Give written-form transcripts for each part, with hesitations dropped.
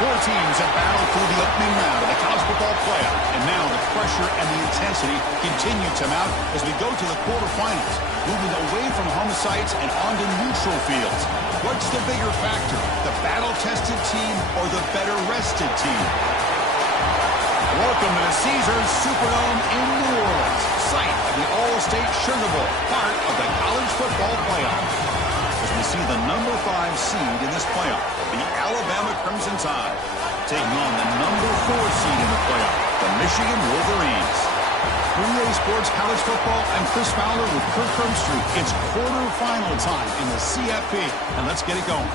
Four teams have battled through the opening round of the college football playoff, and now the pressure and the intensity continue to mount as we go to the quarterfinals, moving away from home sites and onto neutral fields. What's the bigger factor, the battle-tested team or the better-rested team? Welcome to the Caesars Superdome in New Orleans, site of the All-State Sugar Bowl, part of the college football playoff. As we see the number 5 seed in this playoff, the Alabama Crimson Tide, taking on the number 4 seed in the playoff, the Michigan Wolverines. 3A Sports College Football, I'm Chris Fowler with Kirk Herbstreit. It's quarterfinal time in the CFP, and let's get it going.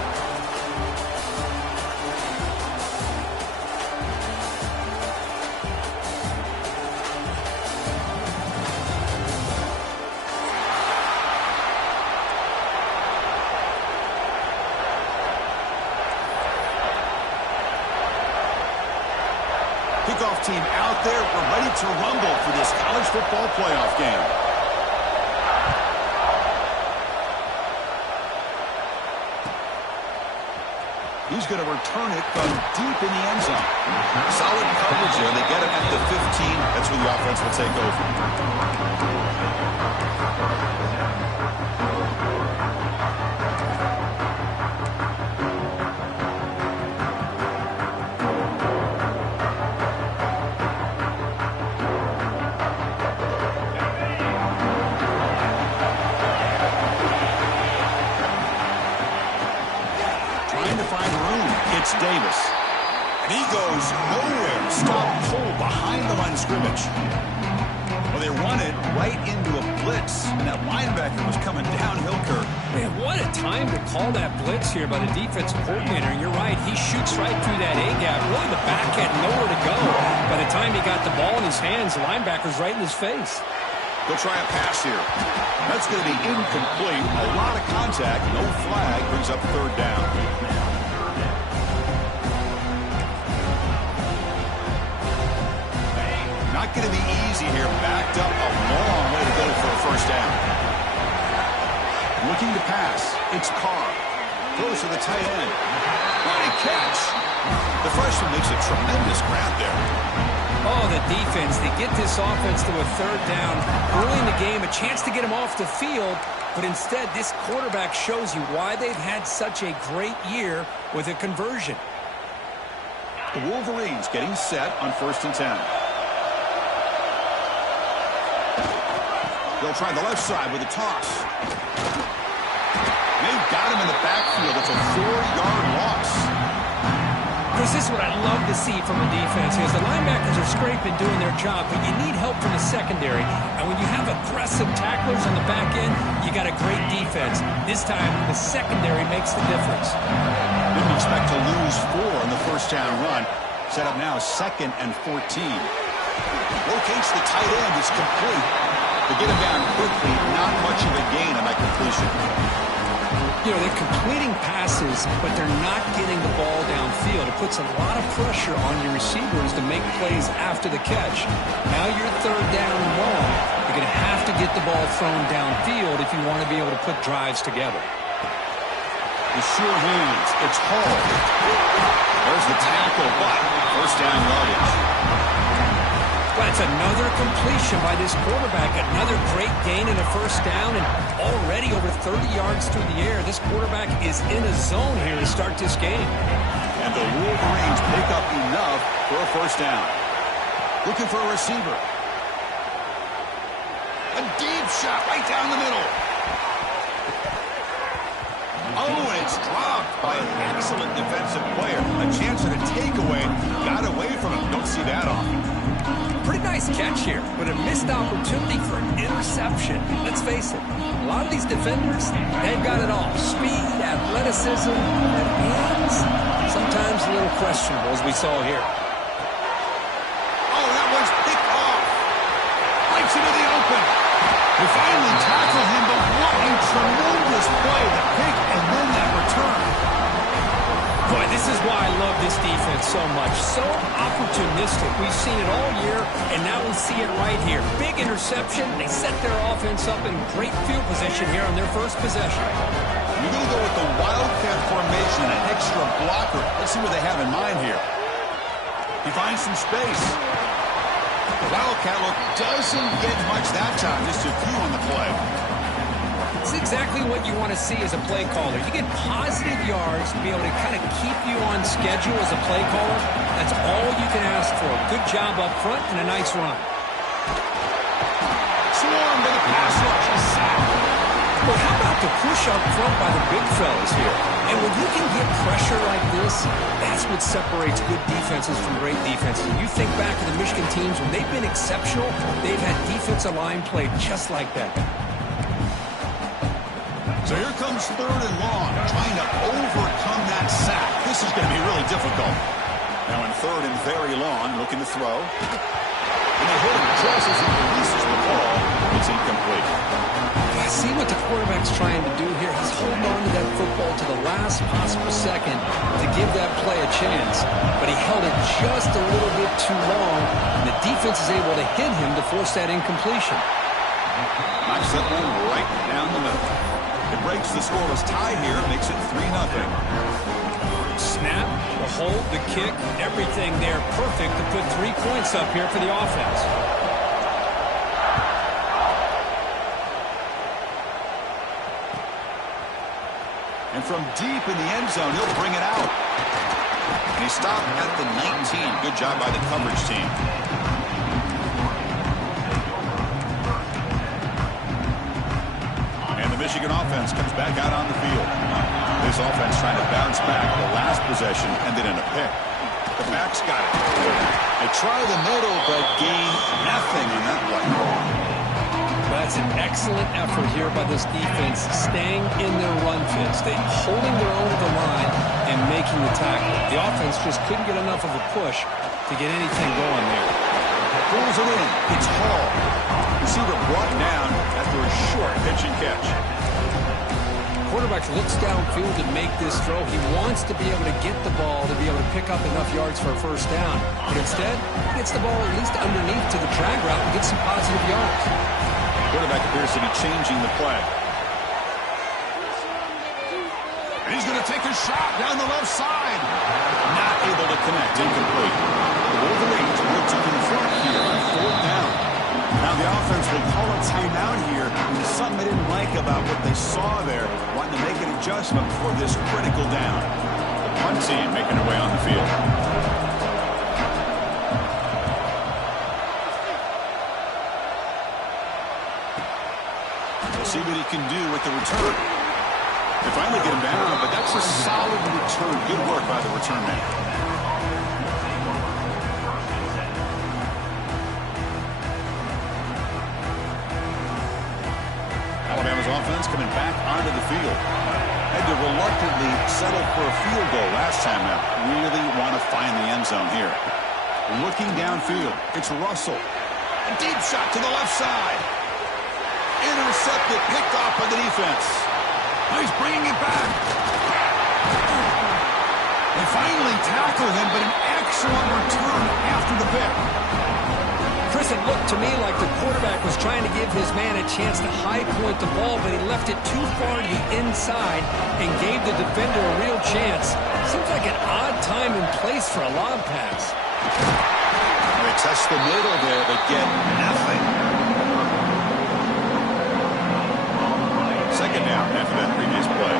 Kickoff team out there. We're ready to rumble for this college football playoff game. He's going to return it from deep in the end zone. Solid coverage there. They get him at the 15. That's where the offense will take over. Davis. And he goes nowhere. Stop cold behind the line of scrimmage. Well, they run it right into a blitz. And that linebacker was coming downhill, Kirk. Man, what a time to call that blitz here by the defensive coordinator. And you're right, he shoots right through that A-gap. Really, the back had nowhere to go. By the time he got the ball in his hands, the linebacker's right in his face. He'll try a pass here. That's going to be incomplete. A lot of contact. No flag. Brings up third down. Not going to be easy here. Backed up a long way to go for a first down. Looking to pass. It's Carr. Throws to the tight end. What a catch. The freshman makes a tremendous grab there. Oh, the defense. They get this offense to a third down. Early in the game, a chance to get him off the field. But instead, this quarterback shows you why they've had such a great year with a conversion. The Wolverines getting set on 1st and 10. They'll try the left side with a toss. They've got him in the backfield. It's a 4-yard loss. Chris, this is what I love to see from the defense is the linebackers are scraping, doing their job, but you need help from the secondary. And when you have aggressive tacklers on the back end, you got a great defense. This time, the secondary makes the difference. Didn't expect to lose 4 on the first down run. Set up now 2nd and 14. Locates the tight end. It's complete. To get him down quickly, not much of a gain on that completion. You know, they're completing passes, but they're not getting the ball downfield. It puts a lot of pressure on your receivers to make plays after the catch. Now you're third down and long. You're going to have to get the ball thrown downfield if you want to be able to put drives together. With sure hands, it's Hall. There's the tackle, but first down yardage. Well, it's another completion by this quarterback. Another great gain in a first down, and already over 30 yards through the air. This quarterback is in a zone here to start this game. And the Wolverines pick up enough for a first down. Looking for a receiver. A deep shot right down the middle. Oh, and it's dropped by an excellent defensive player. A chance at a takeaway. Got away from him. Don't see that often. Pretty nice catch here, but a missed opportunity for an interception. Let's face it, a lot of these defenders, they've got it all. Speed, athleticism, and hands. Sometimes a little questionable, as we saw here. Oh, that one's picked off. Bites into the open. They finally tackle him, but what a tremendous play. The pick and then that return. Boy, this is why I love this defense so much. So opportunistic. We've seen it all year, and now we see it right here. Big interception. They set their offense up in great field position here on their first possession. You're going to go with the Wildcat formation, an extra blocker. Let's see what they have in mind here. He finds some space. The Wildcat look doesn't get much that time. Just a few on the play. It's exactly what you want to see as a play caller. You get positive yards to be able to kind of keep you on schedule as a play caller. That's all you can ask for. Good job up front and a nice run. Swarm to the pass rush. A sack. Well, how about the push up front by the big fellas here? And when you can get pressure like this, that's what separates good defenses from great defenses. You think back to the Michigan teams, when they've been exceptional, they've had defensive line play just like that. So here comes 3rd and long, trying to overcome that sack. This is going to be really difficult. Now in 3rd and very long, looking to throw. And they hit him just as he releases the ball. It's incomplete. I see what the quarterback's trying to do here. He's holding on to that football to the last possible second to give that play a chance. But he held it just a little bit too long, and the defense is able to hit him to force that incompletion. Knocks that one right down the middle. It breaks the scoreless tie here, makes it 3-0. Snap, the hold, the kick, everything there perfect to put 3 points up here for the offense. And from deep in the end zone, he'll bring it out. And he stopped at the 19. Good job by the coverage team. And the Michigan offense comes back out on the field. This offense trying to bounce back. The last possession ended in a pick. The backs got it. They try the middle, but gain nothing on that one. That's an excellent effort here by this defense, staying in their run fits. They holding their own to the line and making the tackle. The offense just couldn't get enough of a push to get anything going there. Pulls it in. It's Hall. Receiver brought down after a short pitch and catch. Quarterback looks downfield to make this throw. He wants to be able to get the ball to be able to pick up enough yards for a first down. But instead, he gets the ball at least underneath to the drag route and gets some positive yards. Quarterback appears to be changing the play. And he's going to take a shot down the left side. Not able to connect. Incomplete. The Wolverines will to confront here on 4th down. Now the offense will call a timeout here. There's something they didn't like about what they saw there. Wanting to make an adjustment for this critical down. The punt team making their way on the field. We'll see what he can do with the return. They finally get him down, but that's a solid return. Good work by the return man. Alabama's offense coming back onto the field. Had to reluctantly settle for a field goal last time out. Really want to find the end zone here. Looking downfield, it's Russell. A deep shot to the left side. Intercepted, picked off by the defense. Now he's bringing it back. They finally tackle him, but an excellent return after the pick. Chris, it looked to me like the quarterback was trying to give his man a chance to high point the ball, but he left it too far to the inside and gave the defender a real chance. Seems like an odd time and place for a lob pass. They test the middle there, but get nothing. Second down after that previous play.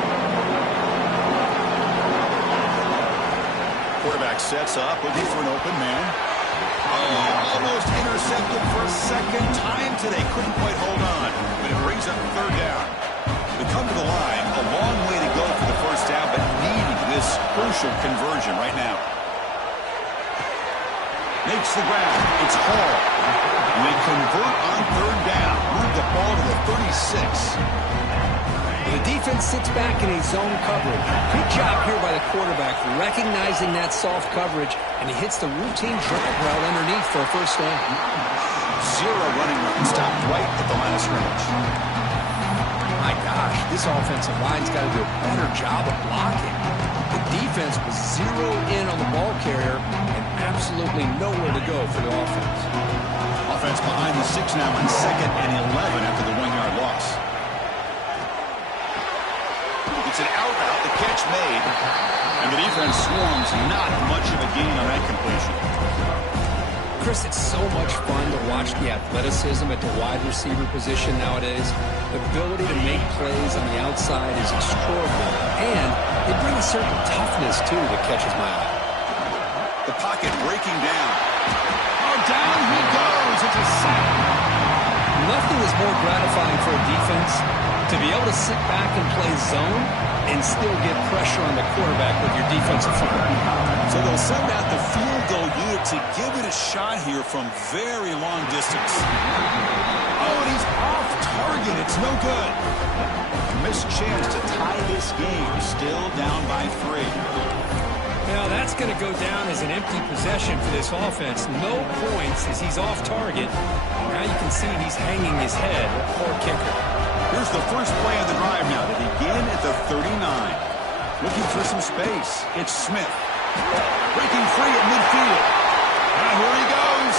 Quarterback sets up, looking for an open man. Oh, almost intercepted for a second time today. Couldn't quite hold on, but it brings up 3rd down. They come to the line, a long way to go for the first down, but needing this crucial conversion right now. Makes the ground. It's Hall. And they convert on 3rd down. Move the ball to the 36. The defense sits back in a zone coverage. Good job here by the quarterback, recognizing that soft coverage, and he hits the routine drag route underneath for a first down. 0 running room. Stopped right at the line of scrimmage. My gosh, this offensive line's got to do a better job of blocking. The defense was zeroed in on the ball carrier and absolutely nowhere to go for the offense. Offense behind the 6 now on 2nd and 11 after the 1-yard loss. It's an out route, the catch made. And the defense swarms, not much of a gain on that completion. Chris, it's so much fun to watch the athleticism at the wide receiver position nowadays. The ability to make plays on the outside is extraordinary. And they bring a certain toughness, too, that catches my eye. The pocket breaking down. Oh, down he goes. It's a sack. Nothing is more gratifying for a defense to be able to sit back and play zone and still get pressure on the quarterback with your defensive front. So they'll send out the field goal unit to give it a shot here from very long distance. Oh, and he's off target. It's no good. A missed chance to tie this game. Still down by 3. Now that's going to go down as an empty possession for this offense. No points as he's off target. Now you can see he's hanging his head. Poor kicker. Here's the first play of the drive now to begin at the 39. Looking for some space. It's Smith. Breaking free at midfield. Now here he goes.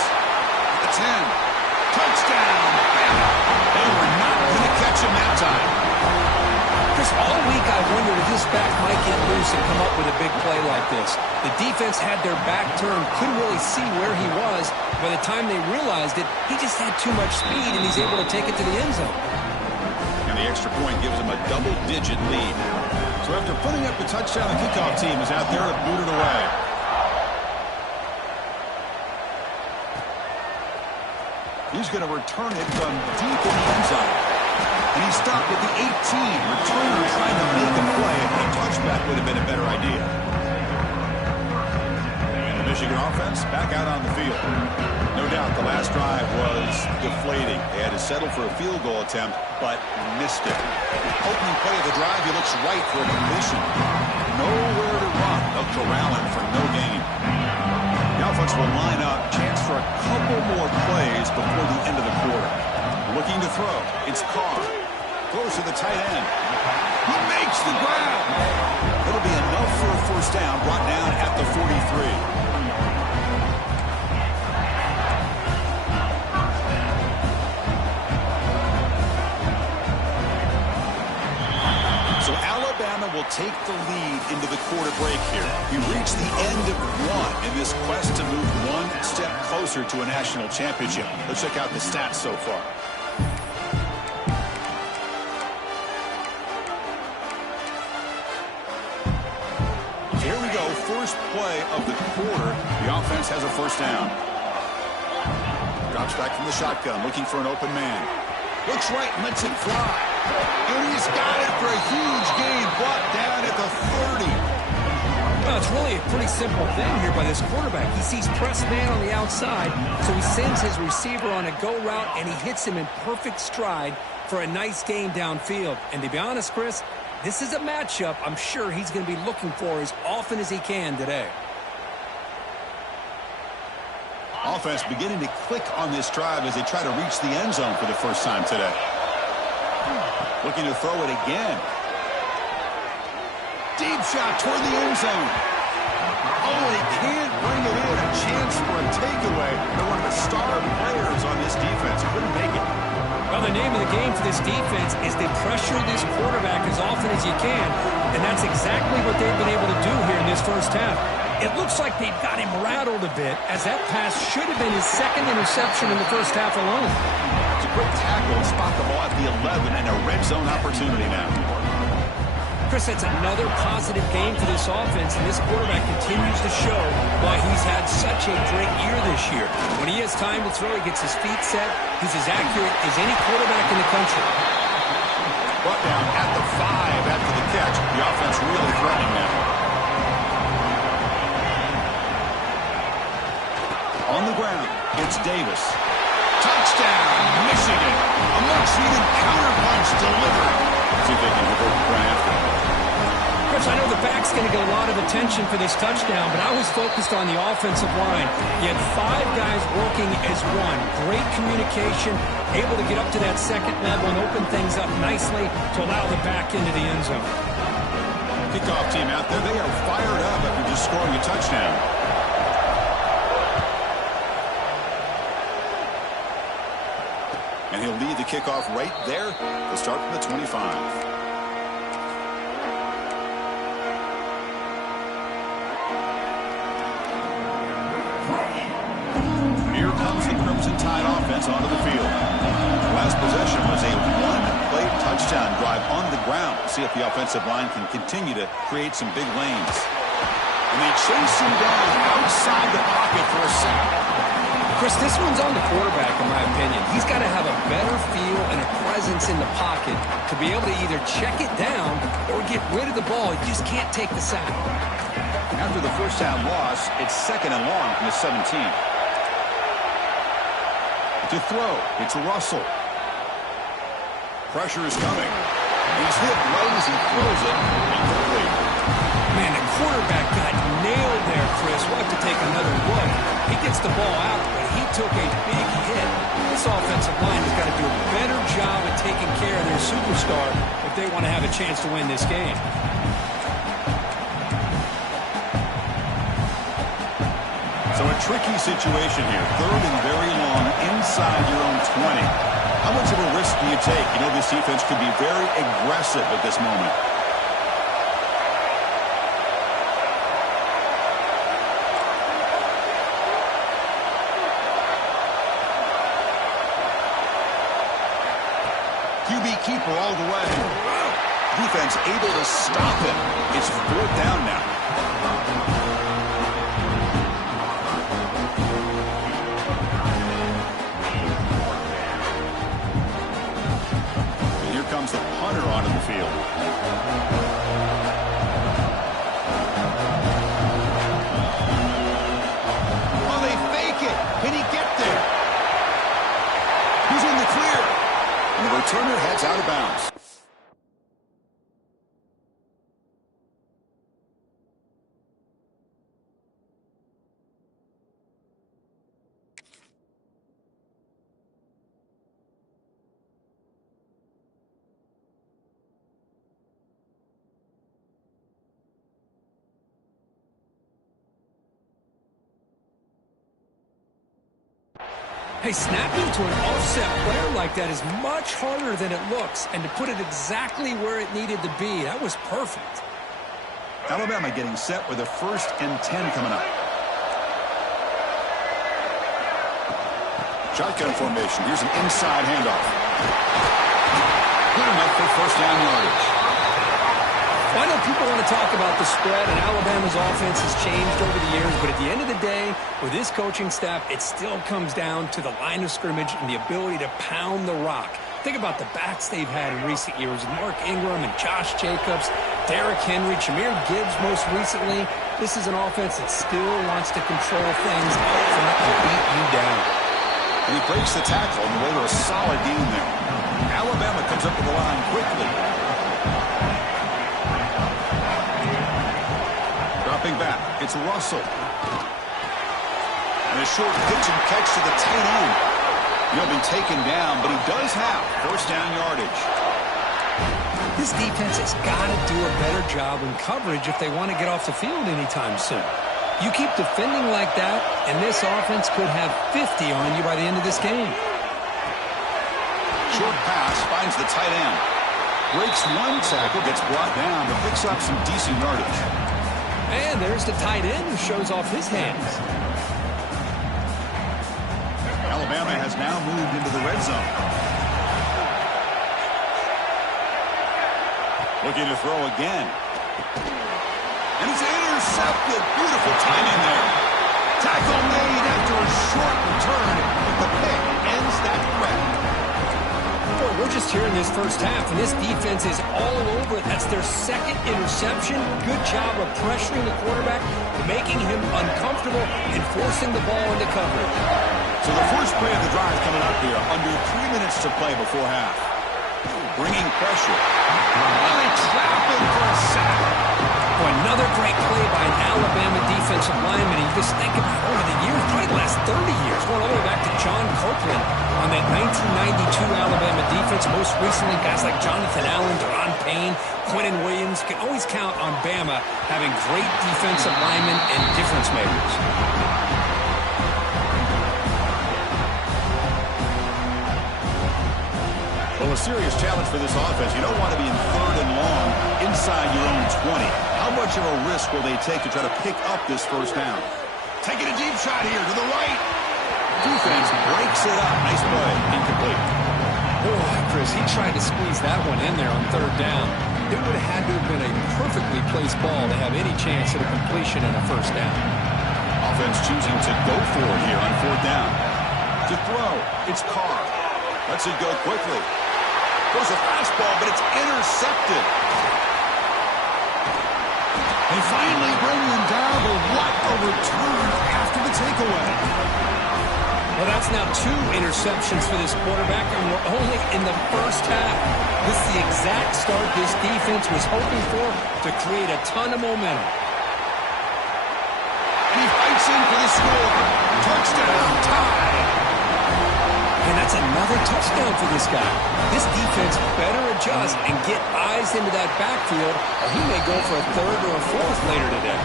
The 10. Touchdown. They were not going to catch him that time. Chris, all week I wondered if this back might get loose and come up with a big play like this. The defense had their back turned, couldn't really see where he was. By the time they realized it, he just had too much speed, and he's able to take it to the end zone. And the extra point gives him a double-digit lead. So after putting up the touchdown, the kickoff team is out there to boot it away. He's going to return it from deep in the end zone. And he stopped at the 18. Returner trying to make a play. A touchback would have been a better idea. And the Michigan offense back out on the field. No doubt the last drive was deflating. They had to settle for a field goal attempt, but missed it. Opening play of the drive, he looks right for a completion. Nowhere to run. They'll corral him for no gain. The offense will line up. Chance for a couple more plays before the end of the quarter. Looking to throw. It's Carr. Throws to the tight end. He makes the grab. It'll be enough for a first down. Brought down at the 43. So Alabama will take the lead into the quarter break here. We reach the end of one in this quest to move one step closer to a national championship. Let's check out the stats so far. Here we go, first play of the quarter. The offense has a first down. Drops back from the shotgun, looking for an open man. Looks right, lets it fly. And he's got it for a huge gain, brought down at the 30. Well, it's really a pretty simple thing here by this quarterback. He sees press man on the outside, so he sends his receiver on a go route, and he hits him in perfect stride for a nice gain downfield. And to be honest, Chris, this is a matchup I'm sure he's going to be looking for as often as he can today. Offense beginning to click on this drive as they try to reach the end zone for the first time today. Looking to throw it again. Deep shot toward the end zone. Oh, he can't bring it in. A chance for a takeaway. They're one of the star players on this defense. Couldn't make it. Well, the name of the game for this defense is to pressure this quarterback as often as you can, and that's exactly what they've been able to do here in this first half. It looks like they've got him rattled a bit, as that pass should have been his second interception in the first half alone. It's a quick tackle, spot the ball at the 11, and a red zone opportunity now. Chris, that's another positive game for this offense, and this quarterback continues to show why he's had such a great year this year. When he has time to throw, he gets his feet set. He's as accurate as any quarterback in the country. Brought down at the 5 after the catch. The offense really threatening now. On the ground, it's Davis. Touchdown, Michigan. A much-needed counterpunch delivered. See if they can revert right after. Chris, I know the back's going to get a lot of attention for this touchdown, but I was focused on the offensive line. You had 5 guys working as one. Great communication, able to get up to that second level and open things up nicely to allow the back into the end zone. Kickoff team out there, they are fired up after just scoring a touchdown. And he'll lead the kickoff right there. They'll start from the 25. Tide offense onto the field. Last possession was a one-play touchdown drive on the ground. See if the offensive line can continue to create some big lanes. And they chase him down outside the pocket for a sack. Chris, this one's on the quarterback, in my opinion. He's got to have a better feel and a presence in the pocket to be able to either check it down or get rid of the ball. You just can't take the sack. After the first down loss, it's 2nd and long from the 17. To throw, it's Russell. Pressure is coming. He's hit right as he throws it. Incomplete. Man, the quarterback got nailed there, Chris. We'll have to take another look. He gets the ball out, but he took a big hit. This offensive line has got to do a better job of taking care of their superstar if they want to have a chance to win this game. So a tricky situation here. 3rd and very long inside your own 20. How much of a risk do you take? You know this defense could be very aggressive at this moment. QB keeper all the way. Defense able to stop him. It's 4th down now. And here comes the punter onto the field. Oh, they fake it. Can he get there? He's in the clear. And the returner heads out of bounds. Hey, snapping to an offset player like that is much harder than it looks, and to put it exactly where it needed to be, that was perfect. Alabama getting set with a 1st and 10 coming up. Shotgun formation. Here's an inside handoff. Good enough for 1st down yardage. Well, I know people want to talk about the spread, and Alabama's offense has changed over the years, but at the end of the day, with this coaching staff, it still comes down to the line of scrimmage and the ability to pound the rock. Think about the backs they've had in recent years, Mark Ingram and Josh Jacobs, Derrick Henry, Jahmyr Gibbs most recently. This is an offense that still wants to control things out front and beat you down. And he breaks the tackle on the way to a solid game there. Alabama comes up to the line quickly. Dropping back, it's Russell. And a short pitch and catch to the tight end. He'll be taken down, but he does have 1st down yardage. This defense has got to do a better job in coverage if they want to get off the field anytime soon. You keep defending like that, and this offense could have 50 on you by the end of this game. Short pass finds the tight end. Breaks one tackle, gets brought down, but picks up some decent yardage. And there's the tight end who shows off his hands. Alabama has now moved into the red zone. Looking to throw again. And it's intercepted. Beautiful timing there. Tackle made after a short return, but the pick ends that threat. Boy, we're just here in this first half, and this defense is all over it. That's their 2nd interception. Good job of pressuring the quarterback, making him uncomfortable, and forcing the ball into coverage. So the first play of the drive coming up here, under 3 minutes to play before half. Bringing pressure. Oh, they trap him for a sack. Boy, another great play by an Alabama defensive lineman. You just think about over the years, probably the last 30 years, going all the way back to John Copeland on that 1992 Alabama defense. Most recently, guys like Jonathan Allen, Deron Payne, Quentin Williams. You can always count on Bama having great defensive linemen and difference makers. Well, a serious challenge for this offense. You don't want to be in 3rd and long inside your own 20. How much of a risk will they take to try to pick up this 1st down? Taking a deep shot here to the right. defense breaks it up. Nice play. Incomplete. Boy, Chris, he tried to squeeze that one in there on third down. It would have had to have been a perfectly placed ball to have any chance at a completion and a first down. Offense choosing to go for it here on fourth down. To throw, it's Carr. Lets it go quickly. Goes a fastball, but it's intercepted. They finally bring him down, but what a return after the takeaway. Well, that's now 2 interceptions for this quarterback, and we're only in the first half. This is the exact start this defense was hoping for to create a ton of momentum. And he fights in for the score. Touchdown, tie. And that's another touchdown for this guy. This defense better adjust and get eyes into that backfield, or he may go for a third or a fourth later today.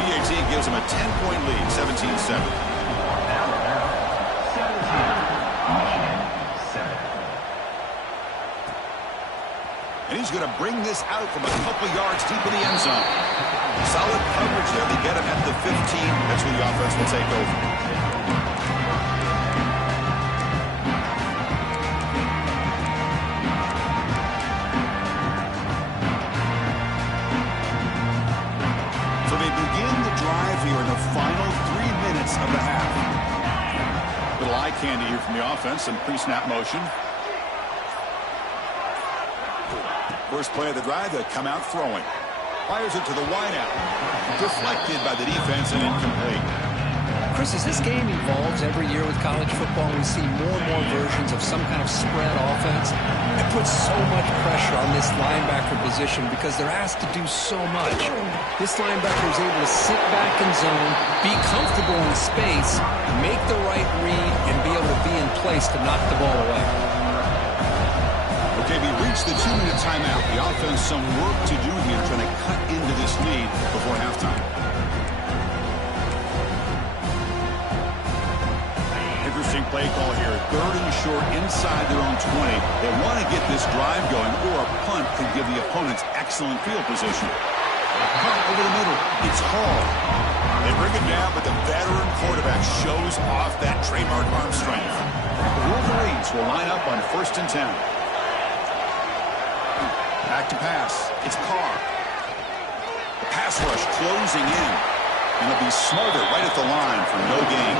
BAT gives him a 10-point lead, 17-7. And he's going to bring this out from a couple yards deep in the end zone. Solid coverage there. They get him at the 15. That's where the offense will take over. So they begin the drive here in the final 3 minutes of the half. Little eye candy here from the offense and pre-snap motion. First play of the drive, they come out throwing. Fires it to the wideout. Deflected by the defense and incomplete. Chris, as this game evolves every year with college football, we see more and more versions of some kind of spread offense. It puts so much pressure on this linebacker position because they're asked to do so much. This linebacker is able to sit back in zone, be comfortable in space, make the right read, and be able to be in place to knock the ball away. Okay, we reached the 2-minute timeout. The offense some work to do here trying to cut into this lead before halftime. Interesting play call here. 3rd and short inside their own 20. They want to get this drive going, or a punt could give the opponents excellent field position. Punt over the middle. It's Hall. They bring it down, but the veteran quarterback shows off that trademark arm strength. The Wolverines will line up on 1st and 10. Back to pass. It's Carr. The pass rush closing in. And they'll be smarter right at the line for no gain.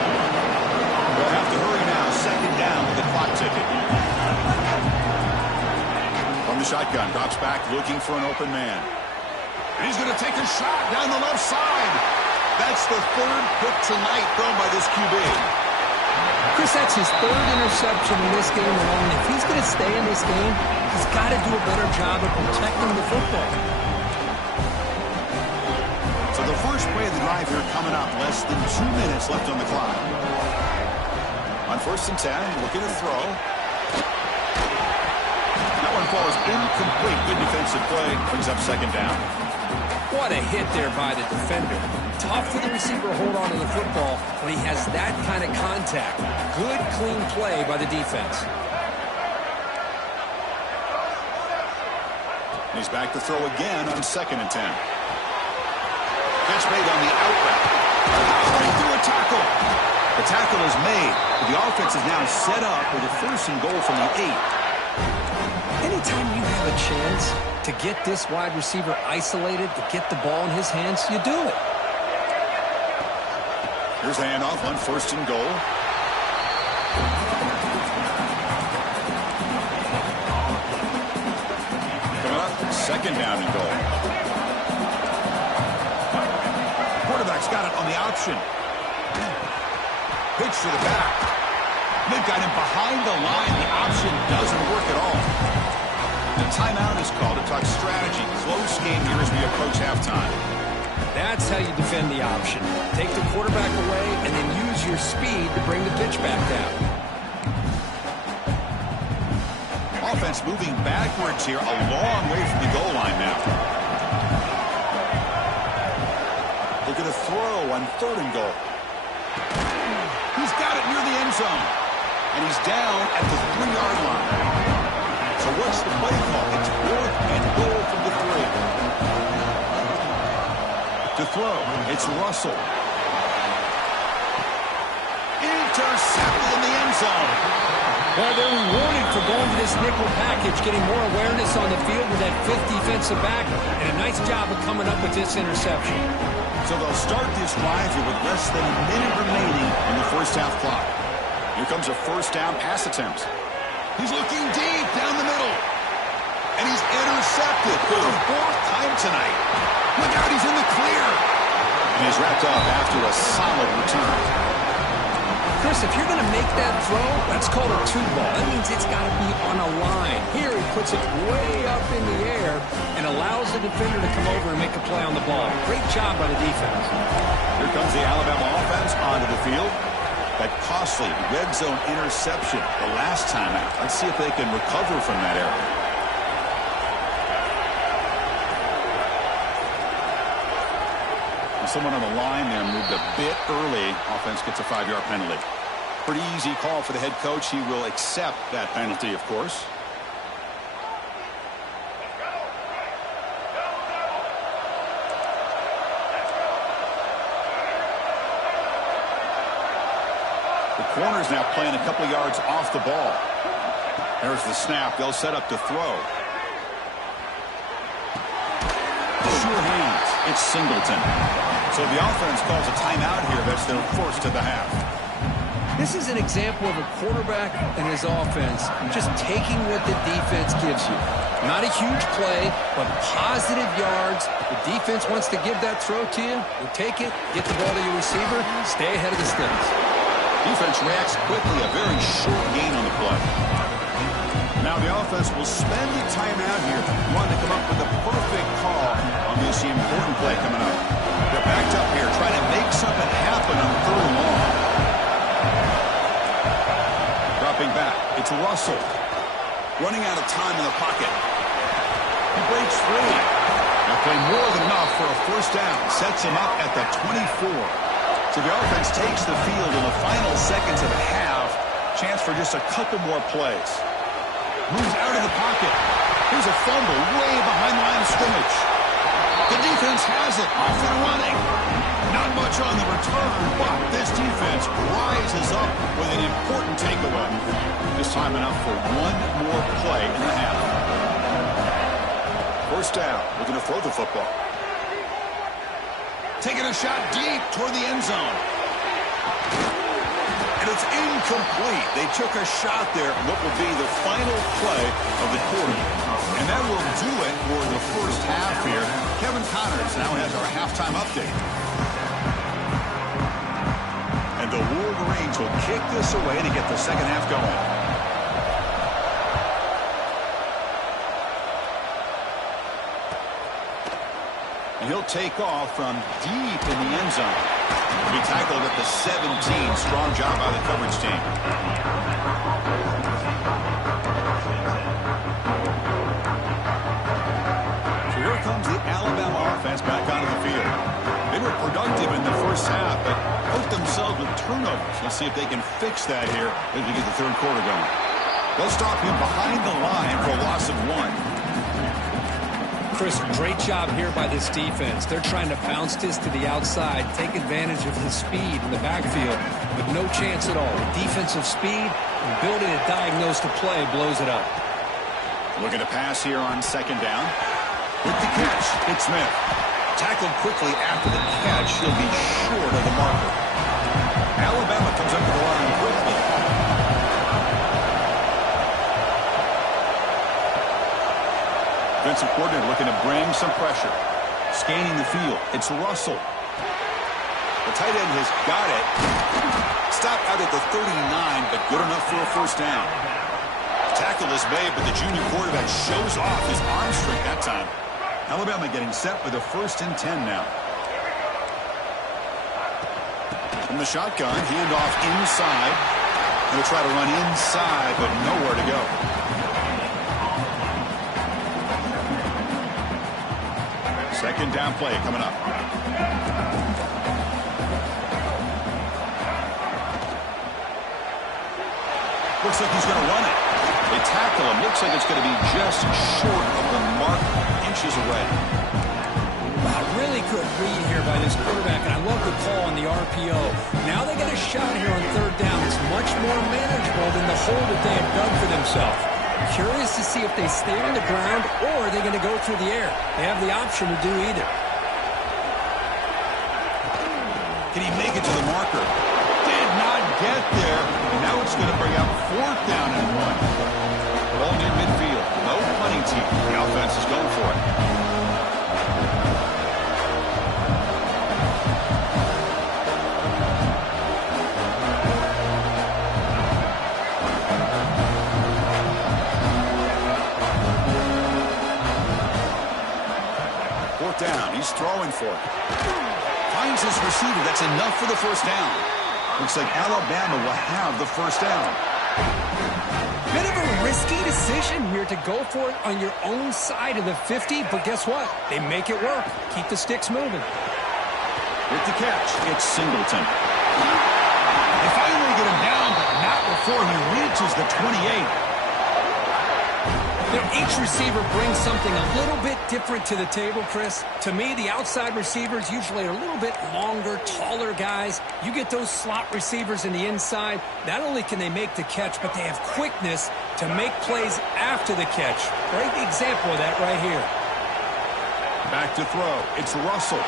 They'll have to hurry now. 2nd down with the clock ticking. From the shotgun, drops back looking for an open man. And he's going to take a shot down the left side. That's the 3rd pick tonight thrown by this QB. Chris, that's his 3rd interception in this game alone. If he's going to stay in this game, he's got to do a better job of protecting the football. So the first play of the drive here coming up. Less than 2 minutes left on the clock. On 1st and 10, looking to throw. That one falls incomplete. Good defensive play. Brings up 2nd down. What a hit there by the defender. Tough for the receiver to hold on to the football when he has that kind of contact. Good, clean play by the defense. He's back to throw again on 2nd and 10. Catch made on the out route. Right through a tackle. The tackle is made. But the offense is now set up with a 1st and goal from the 8. Anytime you have a chance to get this wide receiver isolated, to get the ball in his hands, you do it. Here's the handoff on 1st and goal. Coming up, 2nd down and goal. Quarterback's got it on the option. Pitch to the back. They've got him behind the line. The option doesn't work at all. The timeout is called to talk strategy. Close game here as we approach halftime. That's how you defend the option. Take the quarterback away and then use your speed to bring the pitch back down. Offense moving backwards here, a long way from the goal line now. They're going to throw on 3rd and goal. He's got it near the end zone. And he's down at the 3-yard line. So what's the play call? It's 4th and goal from the 3. To throw, it's Russell. Intercepted in the end zone. Well, they're rewarded for going to this nickel package, getting more awareness on the field with that fifth defensive back, and a nice job of coming up with this interception. So they'll start this drive here with less than a minute remaining in the first half clock. Here comes a first down pass attempt. He's looking deep down the middle. And he's intercepted for the fourth time tonight. Look out, he's in the clear. And he's wrapped up after a solid return. Chris, if you're going to make that throw, that's called a two ball. That means it's got to be on a line. Here he puts it way up in the air and allows the defender to come over and make a play on the ball. Great job by the defense. Here comes the Alabama offense onto the field. That costly red zone interception the last time out. Let's see if they can recover from that error. Someone on the line there moved a bit early. Offense gets a 5-yard penalty. Pretty easy call for the head coach. He will accept that penalty, of course. The corner's now playing a couple yards off the ball. There's the snap. They'll set up to throw. Sure hands. It's Singleton. So the offense calls a timeout here. That's their first of the half. This is an example of a quarterback and his offense just taking what the defense gives you. Not a huge play, but positive yards. The defense wants to give that throw to you. You take it, get the ball to your receiver, stay ahead of the sticks. Defense reacts quickly. A very short gain on the play. Now the offense will spend the timeout here. Wanting to come up with a perfect call on this important play coming up. They're backed up here trying to make something happen on third and long. Dropping back. It's Russell. Running out of time in the pocket. He breaks free. They'll play more than enough for a first down. Sets him up at the 24. So the offense takes the field in the final seconds of the half. Chance for just a couple more plays. Moves out of the pocket. Here's a fumble way behind the line of scrimmage. The defense has it. Off and running. Not much on the return, but this defense rises up with an important takeaway. This time enough for one more play in the half. First down. We're going to throw the football. Taking a shot deep toward the end zone. And it's incomplete. They took a shot there. What will be the final play of the quarter. And that will do it for the first half here. Kevin Connors now has our halftime update. And the Wolverines will kick this away to get the second half going. And he'll take off from deep in the end zone. He'll be tackled at the 17. Strong job by the coverage team. So here comes the Alabama offense back onto the field. They were productive in the first half, but hurt themselves with turnovers. Let's see if they can fix that here as we get the third quarter going. They'll stop him behind the line for a loss of 1. Chris, great job here by this defense. They're trying to bounce this to the outside, take advantage of the speed in the backfield, with no chance at all. The defensive speed, ability to diagnose the play, blows it up. Looking to pass here on second down. With the catch, it's Smith. Tackled quickly after the catch. He'll be short of the marker. Alabama comes up to the line quickly. Defensive coordinator looking to bring some pressure. Scanning the field. It's Russell. The tight end has got it. Stopped out at the 39, but good enough for a first down. Tackle is made, but the junior quarterback shows off his arm strength that time. Alabama getting set with a 1st and 10 now. From the shotgun, handoff inside. He'll try to run inside, but nowhere to go. Second down play coming up. Looks like he's going to run it. They tackle him. Looks like it's going to be just short of the mark, inches away. Really good read here by this quarterback, and I love the call on the RPO. Now they get a shot here on third down. It's much more manageable than the hole that they have dug for themselves. Curious to see if they stay on the ground or are they going to go through the air. They have the option to do either. Can he make it to the marker? Did not get there. And now it's going to bring out fourth down and 1. Ball near midfield. No punting team. The offense is going for it. Fourth down. He's throwing for it. Finds his receiver. That's enough for the first down. Looks like Alabama will have the first down. Bit of a risky decision here to go for it on your own side of the 50, but guess what? They make it work. Keep the sticks moving. With the catch, it's Singleton. They finally get him down, but not before he reaches the 28. You know, each receiver brings something a little bit different to the table, Chris. To me, the outside receivers usually are a little bit longer, taller guys. You get those slot receivers in the inside, not only can they make the catch, but they have quickness to make plays after the catch. Great example of that right here. Back to throw. It's Russell.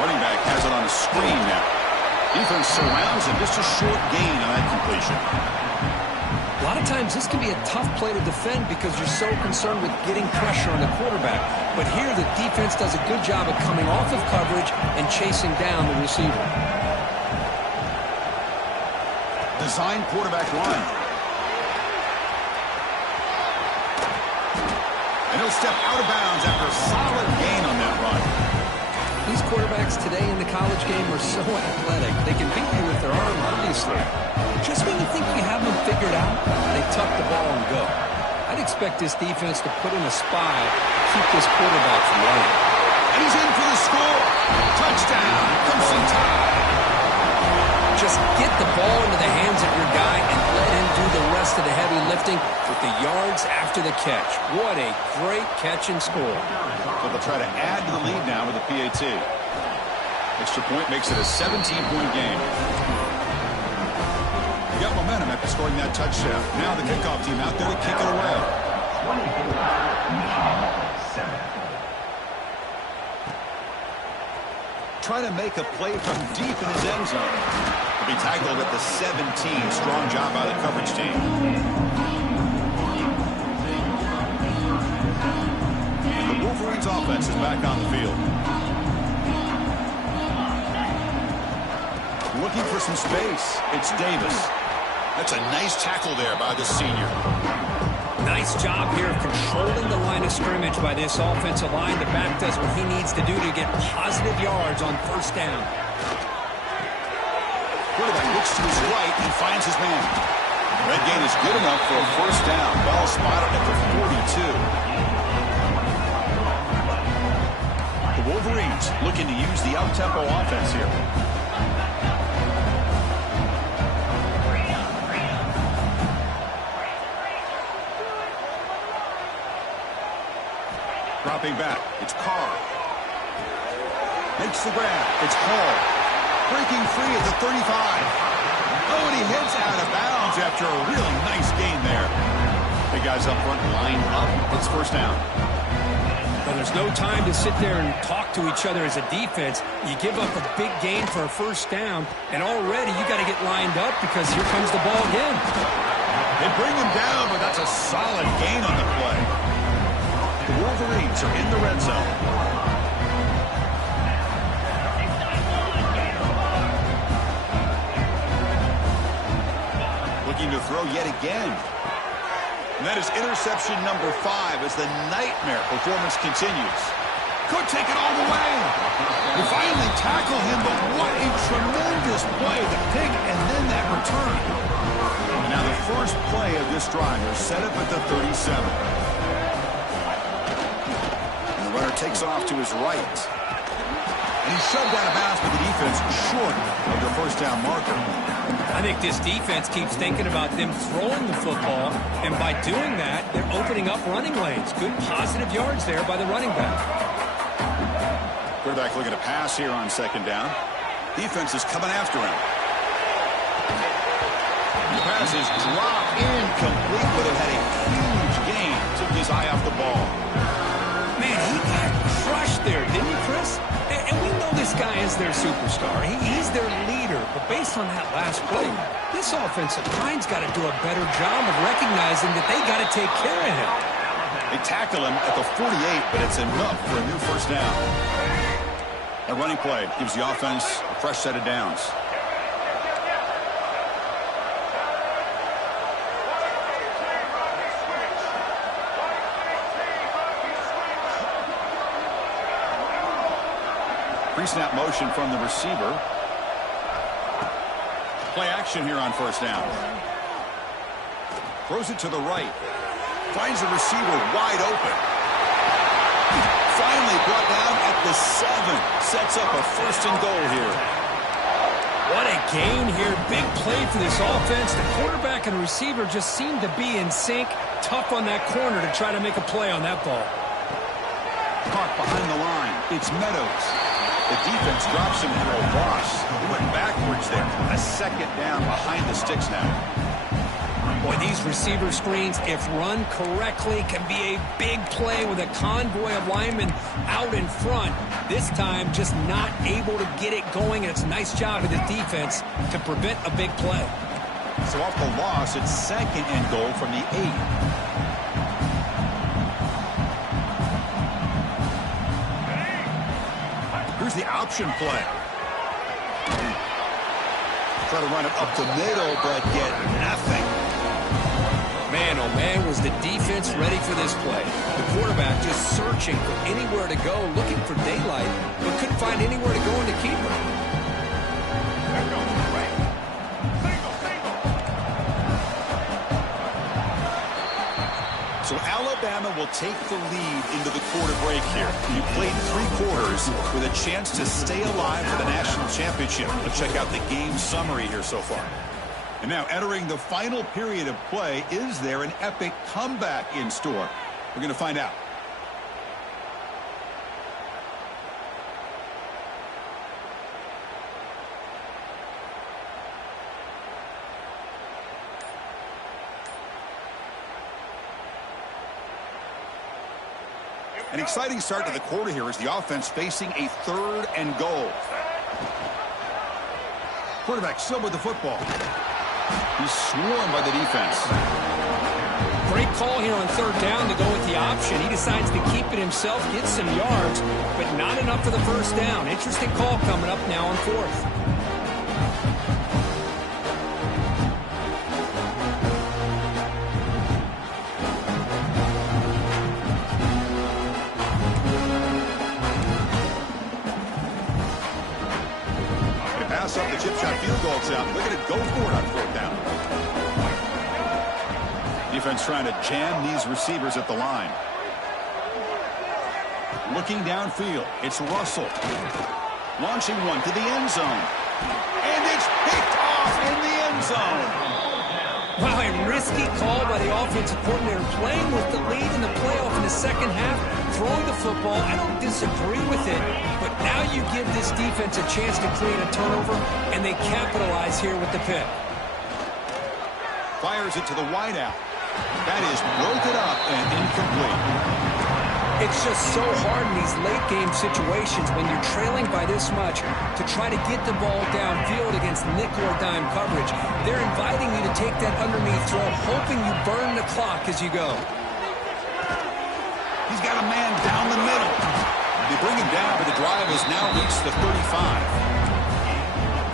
Running back has it on a screen now. Defense surrounds him. Just a short gain on that completion. A lot of times this can be a tough play to defend because you're so concerned with getting pressure on the quarterback. But here the defense does a good job of coming off of coverage and chasing down the receiver. Design quarterback run. And he'll step out of bounds after a solid gain on that run. These quarterbacks today in the college game are so athletic. They can beat you with their arm, obviously. Just when you think you have them figured out, they tuck the ball and go. I'd expect this defense to put in a spy to keep this quarterback from running. And he's in for the score. Touchdown, Crimson Tide. Just get the ball into the hands of your guy and let him do the rest of the heavy lifting with the yards after the catch. What a great catch and score. So they'll try to add to the lead now with a PAT. Extra point makes it a 17-point game. You got momentum after scoring that touchdown. Now the kickoff team out there to kick it away. Trying to make a play from deep in his end zone. He'll be tackled at the 17. Strong job by the coverage team. The Wolverines offense is back on the field. Looking for some space. It's Davis. That's a nice tackle there by the senior. Nice job here of controlling the line of scrimmage by this offensive line. The back does what he needs to do to get positive yards on first down. Quarterback looks to his right and finds his man. Red gain is good enough for a first down. Ball spotted at the 42. The Wolverines looking to use the up-tempo offense here. Dropping back, it's Carr. Makes the grab, it's Paul. Breaking free at the 35. Oh, and he heads out of bounds after a really nice gain there. The guys up front lined up. It's first down. Well, there's no time to sit there and talk to each other as a defense. You give up a big gain for a first down, and already you got to get lined up because here comes the ball again. They bring him down, but that's a solid gain on the play. The Wolverines are in the red zone. Looking to throw yet again. And that is interception number 5 as the nightmare performance continues. Could take it all the way. They finally tackle him, but what a tremendous play. The pick and then that return. And now the first play of this drive is set up at the 37. And the runner takes off to his right. And he's shoved out of bounds by the defense short of the first down marker. I think this defense keeps thinking about them throwing the football, and by doing that, they're opening up running lanes. Good positive yards there by the running back. Quarterback looking to pass here on second down. Defense is coming after him. The pass is dropped incomplete, but it had a huge gain. Took his eye off the ball. Man, he got crushed there, didn't he, Chris? And we know this guy is their superstar. He's their leader. But based on that last play, this offensive line's got to do a better job of recognizing that they got to take care of him. They tackle him at the 48, but it's enough for a new first down. A running play gives the offense a fresh set of downs. Pre-snap motion from the receiver. Play action here on first down. Throws it to the right. Finds the receiver wide open. Finally brought down at the 7. Sets up a first and goal here. What a gain here. Big play for this offense. The quarterback and receiver just seem to be in sync. Tough on that corner to try to make a play on that ball. Caught behind the line. It's Meadows. The defense drops him for a loss. He went backwards there. A second down behind the sticks now. Boy, these receiver screens, if run correctly, can be a big play with a convoy of linemen out in front. This time, just not able to get it going, and it's a nice job of the defense to prevent a big play. So off the loss, it's second and goal from the 8. Here's the option play. Try to run it up the middle, but get nothing. Man, oh man, was the defense ready for this play. The quarterback just searching for anywhere to go, looking for daylight, but couldn't find anywhere to go in the keeper. So Alabama will take the lead into the quarter break here. You played 3 quarters with a chance to stay alive for the national championship. Let's check out the game summary here so far. And now entering the final period of play, is there an epic comeback in store? We're going to find out. An exciting start to the quarter here as the offense facing a 3rd and goal. Quarterback still with the football. He's swarmed by the defense. Great call here on 3rd down to go with the option. He decides to keep it himself, get some yards, but not enough for the first down. Interesting call coming up now on 4th. Up the chip shot field goal attempt. They're going to go for it on 4th down. Defense trying to jam these receivers at the line. Looking downfield, it's Russell. Launching one to the end zone. And it's picked off in the end zone. Wow, a risky call by the offensive coordinator, playing with the lead in the playoff in the second half, throwing the football. I don't disagree with it, but now you give this defense a chance to create a turnover, and they capitalize here with the pick. Fires it to the wideout. That is broken up and incomplete. It's just so hard in these late-game situations when you're trailing by this much to try to get the ball downfield against nickel or dime coverage. They're inviting you to take that underneath throw, hoping you burn the clock as you go. He's got a man down the middle. They bring him down, but the drive has now reached the 35.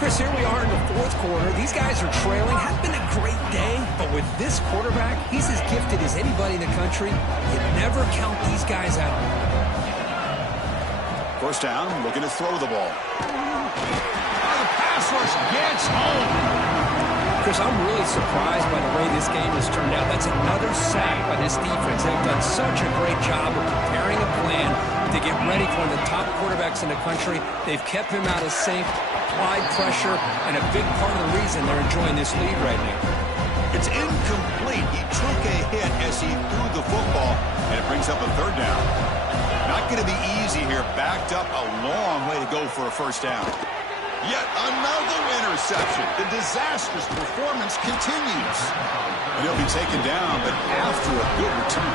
Chris, here we are in the 4th quarter. These guys are trailing. Hasn't been a great day, but with this quarterback, he's as gifted as anybody in the country. You never count these guys out. First down, looking to throw the ball. The pass rush gets home. Chris, I'm really surprised by the way this game has turned out. That's another sack by this defense. They've done such a great job of preparing a plan to get ready for one of the top quarterbacks in the country. They've kept him out of sync, applied pressure, and a big part of the reason they're enjoying this lead right now. It's incomplete. He took a hit as he threw the football, and it brings up a 3rd down. Not not going to be easy here. Backed up a long way to go for a first down. Yet another interception. The disastrous performance continues. And he'll be taken down, but after a good return.